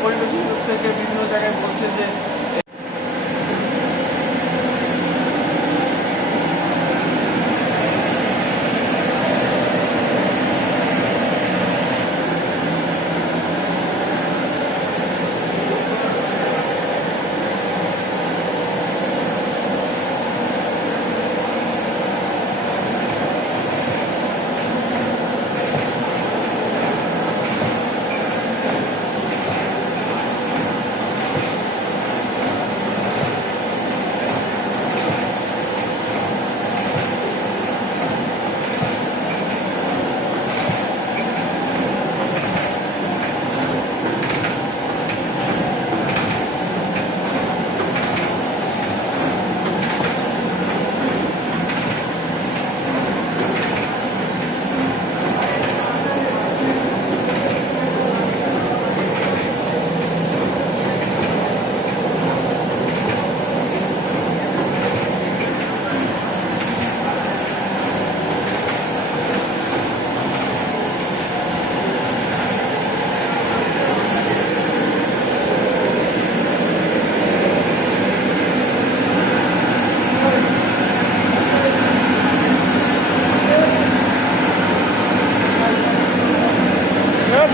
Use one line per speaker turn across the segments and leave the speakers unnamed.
পরিবেশ থেকে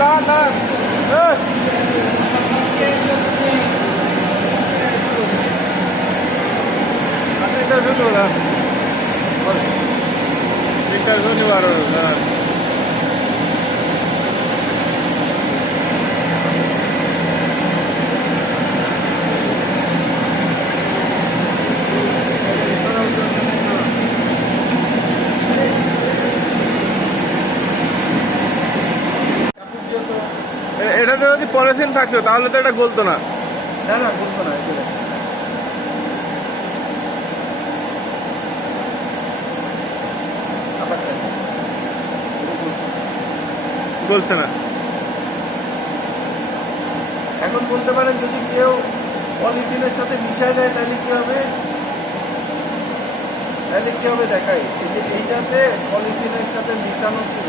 dá, dá. Até interviu do lado. Interviu de. যদি পলিথিন থাকতো তাহলে তো এটা গলতো না।
না না বলছি। এখন বলতে পারেন যদি কেউ পলিথিনের সাথে মিশায় দেয় তাহলে কি হবে? তাহলে কি হবে দেখাই? এই যে এইটাতে পলিথিনের সাথে মিশানো ছিল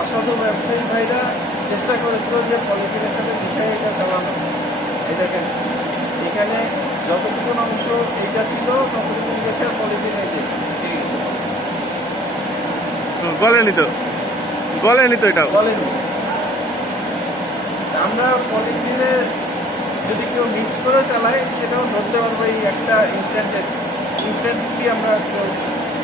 অসাধু ব্যবসায়ী ভাইরা চেষ্টা করেছিল যে পলিথিনের সাথে মিশাই এটা চালানো। এটাকে এখানে যতটুকু অংশ এইটা ছিল ততটুকু গেছে এই
গলেনি তো। গলেনি তো এটাও।
বলেনি আমরা পলিথিনে যদি কেউ মিক্স করে চালাই সেটাও ধরতে পারব এই একটা ইনস্ট্যান্ট ইনস্ট্যান্টলি আমরা কেউ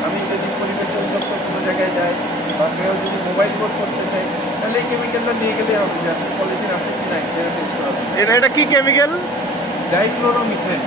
আমি যদি পরিবেশে উন্নত কোনো জায়গায় যাই বা কেউ যদি মোবাইল কোর্স করতে চাই তাহলে এই কেমিক্যালটা নিয়ে গেলে হবে যে আসলে পলিথিন আছে কি নাই সেটা টেস্ট করা
এটা এটা কি কেমিক্যাল
ডাইক্লোরোমিথেন